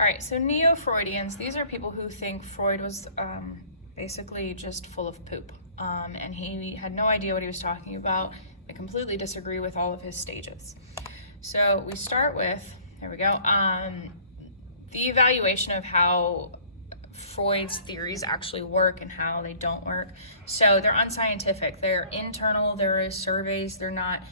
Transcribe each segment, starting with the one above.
All right, so Neo-Freudians, these are people who think Freud was basically just full of poop, and he had no idea what he was talking about. I completely disagree with all of his stages. So we start with, there we go, the evaluation of how Freud's theories actually work and how they don't work. So they're unscientific, they're internal, there is surveys, they're not,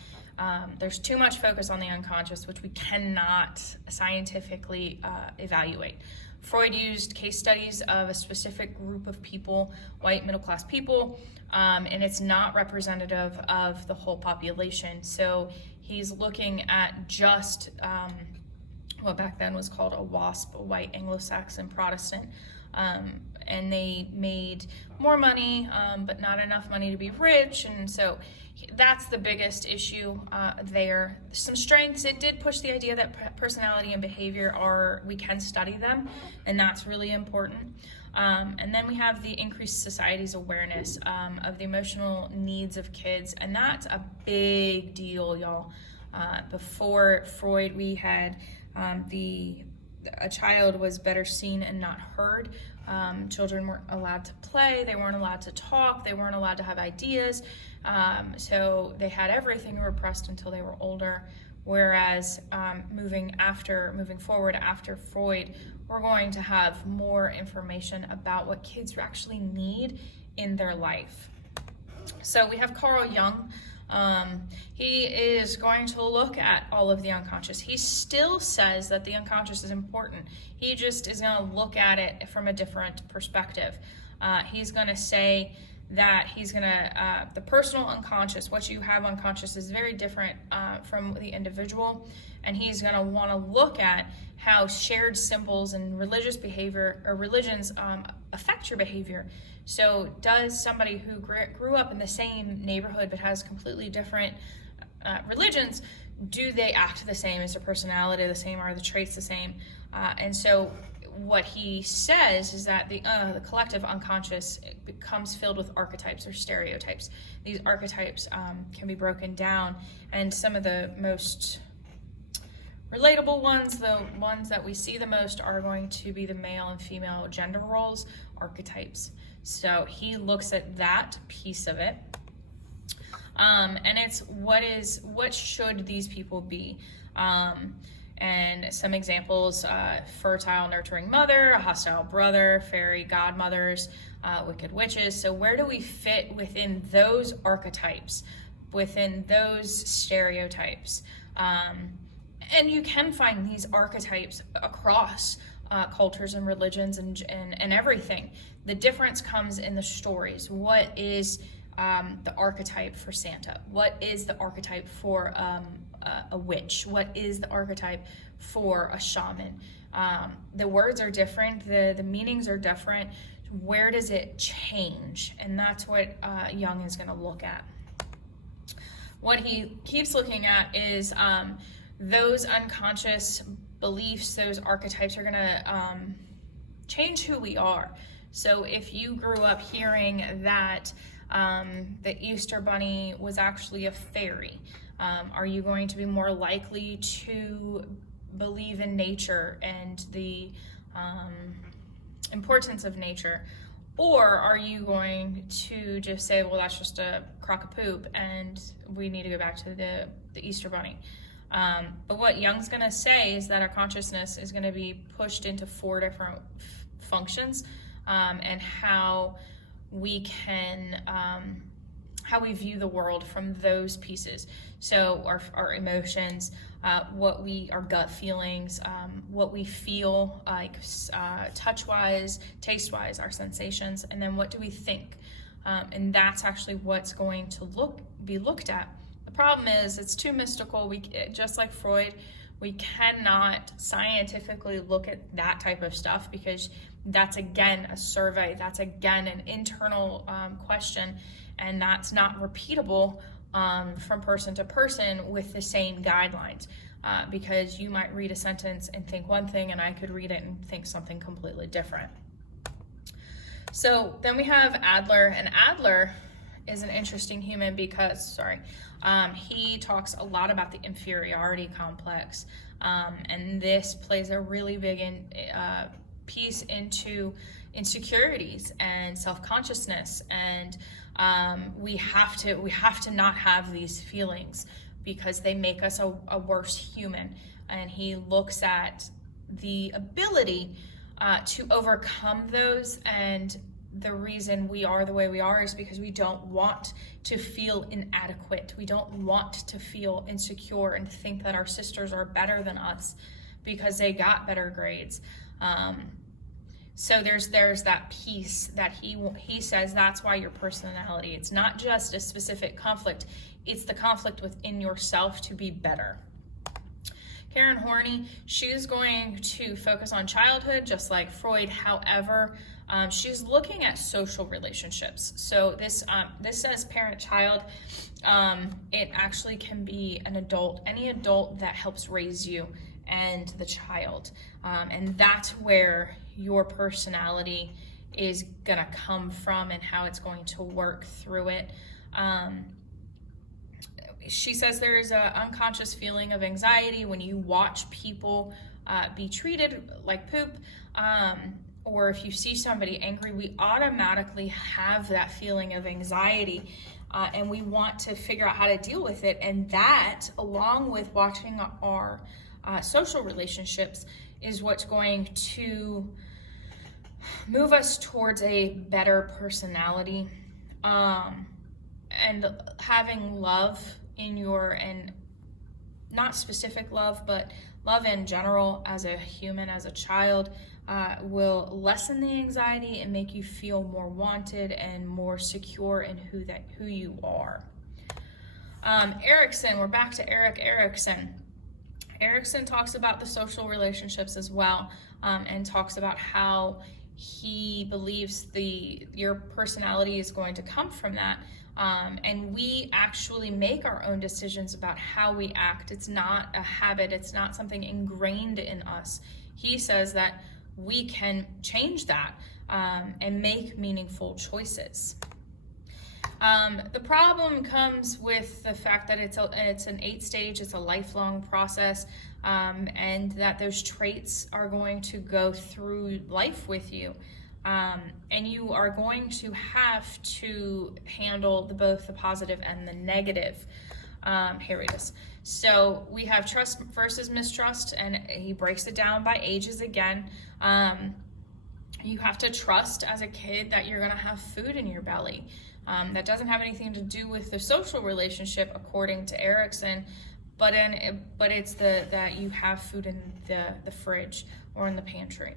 there's too much focus on the unconscious, which we cannot scientifically evaluate. Freud used case studies of a specific group of people, white middle-class people, and it's not representative of the whole population. So he's looking at just what back then was called a WASP, a white Anglo-Saxon Protestant, and they made more money, but not enough money to be rich, and so that's the biggest issue there. Some strengths, it did push the idea that personality and behavior we can study them, and that's really important. And then we have the increased society's awareness of the emotional needs of kids, and that's a big deal, y'all. Before Freud, we had a child was better seen and not heard. Children weren't allowed to play, they weren't allowed to talk, they weren't allowed to have ideas. So they had everything repressed until they were older. Whereas moving forward after Freud, we're going to have more information about what kids actually need in their life. So we have Carl Jung. He is going to look at all of the unconscious. He still says that the unconscious is important. He just is going to look at it from a different perspective. He's going to say that the personal unconscious, what you have unconscious, is very different from the individual, and he's going to want to look at how shared symbols and religious behavior or religions affect your behavior. So does somebody who grew up in the same neighborhood but has completely different religions, do they act the same? Is their personality the same? Are the traits the same? And so what he says is that the collective unconscious becomes filled with archetypes or stereotypes. These archetypes can be broken down, and some of the most relatable ones, the ones that we see the most, are going to be the male and female gender roles, archetypes. So he looks at that piece of it. And it's what should these people be? And some examples: fertile, nurturing mother, a hostile brother, fairy godmothers, wicked witches. So where do we fit within those archetypes, within those stereotypes? And you can find these archetypes across cultures and religions and everything. The difference comes in the stories. What is the archetype for Santa? What is the archetype for a witch? What is the archetype for a shaman? The words are different, the meanings are different. Where does it change? And that's what Jung is going to look at. What he keeps looking at is those unconscious beliefs, those archetypes are going to change who we are. So if you grew up hearing that the Easter Bunny was actually a fairy, are you going to be more likely to believe in nature and the importance of nature? Or are you going to just say, well, that's just a crock of poop and we need to go back to the Easter Bunny? But what Jung's going to say is that our consciousness is going to be pushed into 4 different functions, and how we can how we view the world from those pieces. So our emotions, our gut feelings, what we feel like touch-wise, taste-wise, our sensations, and then what do we think? And that's actually what's going to be looked at. The problem is it's too mystical. Just like Freud, we cannot scientifically look at that type of stuff, because that's again a survey, that's again an internal question, and that's not repeatable from person to person with the same guidelines, because you might read a sentence and think one thing, and I could read it and think something completely different. So then we have Adler, and Adler is an interesting human because, he talks a lot about the inferiority complex, and this plays a really big piece into insecurities and self-consciousness, and we have to not have these feelings because they make us a worse human. And he looks at the ability to overcome those, and the reason we are the way we are is because we don't want to feel inadequate. We don't want to feel insecure and think that our sisters are better than us because they got better grades. So there's that piece that he says that's why your personality, it's not just a specific conflict, it's the conflict within yourself to be better. Karen Horney, she's going to focus on childhood, just like Freud. However, she's looking at social relationships. So this says parent-child. It actually can be an adult, any adult that helps raise you and the child. And that's where your personality is gonna come from and how it's going to work through it. She says there is an unconscious feeling of anxiety when you watch people be treated like poop, or if you see somebody angry, we automatically have that feeling of anxiety, and we want to figure out how to deal with it. And that, along with watching our social relationships, is what's going to move us towards a better personality, and having love in and not specific love, but love in general as a human, as a child, will lessen the anxiety and make you feel more wanted and more secure in who you are. Erikson, we're back to Erik Erikson. Erikson talks about the social relationships as well, and talks about how he believes your personality is going to come from that. And we actually make our own decisions about how we act. It's not a habit. It's not something ingrained in us. He says that we can change that and make meaningful choices. The problem comes with the fact that it's an 8-stage, it's a lifelong process, and that those traits are going to go through life with you. And you are going to have to handle both the positive and the negative. Here it is. So we have trust versus mistrust, and he breaks it down by ages again. You have to trust as a kid that you're going to have food in your belly. That doesn't have anything to do with the social relationship, according to Erikson, but it's that you have food in the fridge or in the pantry.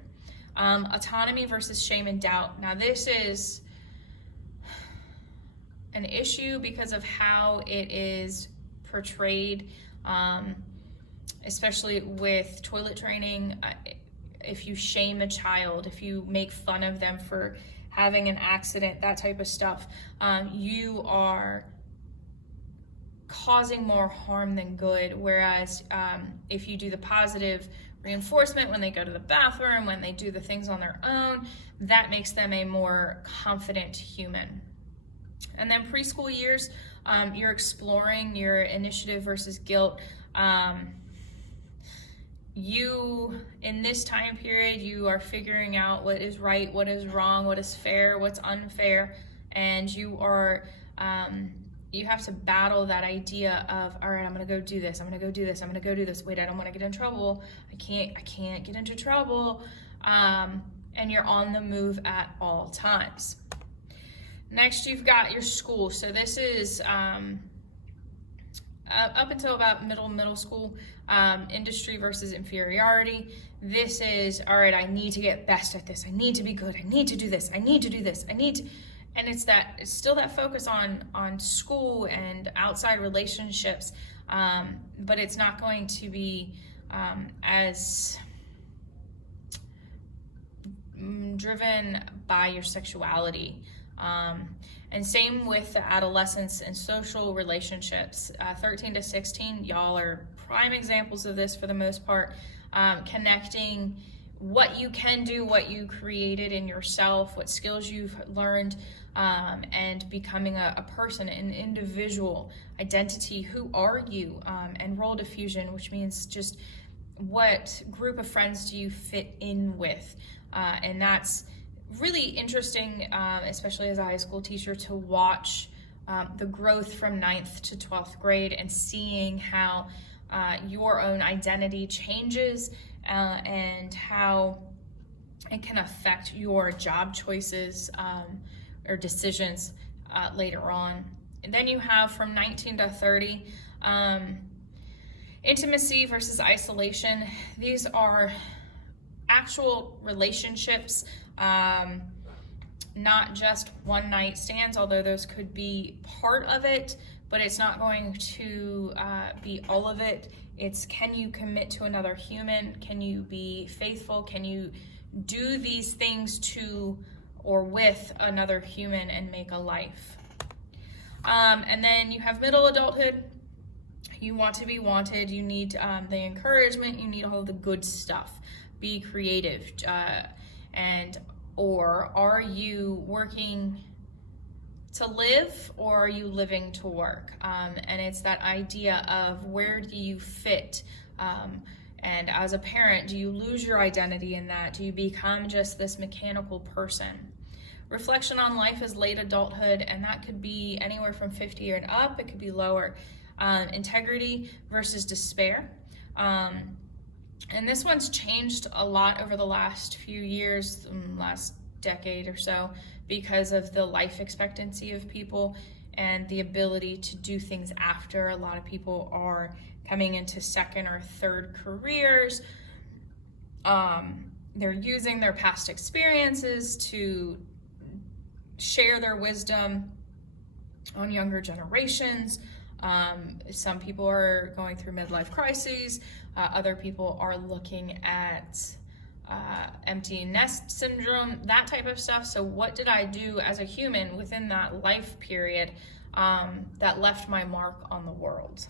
Autonomy versus shame and doubt. Now this is an issue because of how it is portrayed, especially with toilet training. If you shame a child, if you make fun of them for having an accident, that type of stuff, you are causing more harm than good. Whereas if you do the positive reinforcement when they go to the bathroom, when they do the things on their own, that makes them a more confident human. And then preschool years, you're exploring your initiative versus guilt. In this time period, you are figuring out what is right, what is wrong, what is fair, what's unfair, and you have to battle that idea of, all right, I'm gonna go do this, I'm gonna go do this, I'm gonna go do this. Wait, I don't want to get in trouble. I can't get into trouble. And you're on the move at all times. Next, you've got your school. So this is up until about middle school, industry versus inferiority. This is, all right, I need to get best at this. I need to be good. I need to do this. I need to do this. And it's still that focus on school and outside relationships, but it's not going to be as driven by your sexuality. And same with the adolescence and social relationships. 13 to 16, y'all are prime examples of this for the most part, connecting what you can do, what you created in yourself, what skills you've learned, and becoming a person, an individual identity. Who are you? And role diffusion, which means just what group of friends do you fit in with? And that's really interesting, especially as a high school teacher, to watch the growth from 9th to 12th grade and seeing how your own identity changes and how it can affect your job choices or decisions later on. And then you have from 19 to 30, intimacy versus isolation. These are actual relationships, not just one night stands, although those could be part of it, but it's not going to be all of it. It's, can you commit to another human? Can you be faithful? Can you do these things to or with another human and make a life? And then you have middle adulthood. You want to be wanted. You need the encouragement. You need all of the good stuff. Be creative. Or are you working to live, or are you living to work? And it's that idea of, where do you fit? And as a parent, do you lose your identity in that? Do you become just this mechanical person? Reflection on life is late adulthood, and that could be anywhere from 50 and up. It could be lower. Integrity versus despair. And this one's changed a lot over the last few years, last decade or so, because of the life expectancy of people and the ability to do things after. A lot of people are coming into second or third careers. They're using their past experiences to share their wisdom on younger generations. Some people are going through midlife crises. Other people are looking at empty nest syndrome, that type of stuff. So what did I do as a human within that life period that left my mark on the world?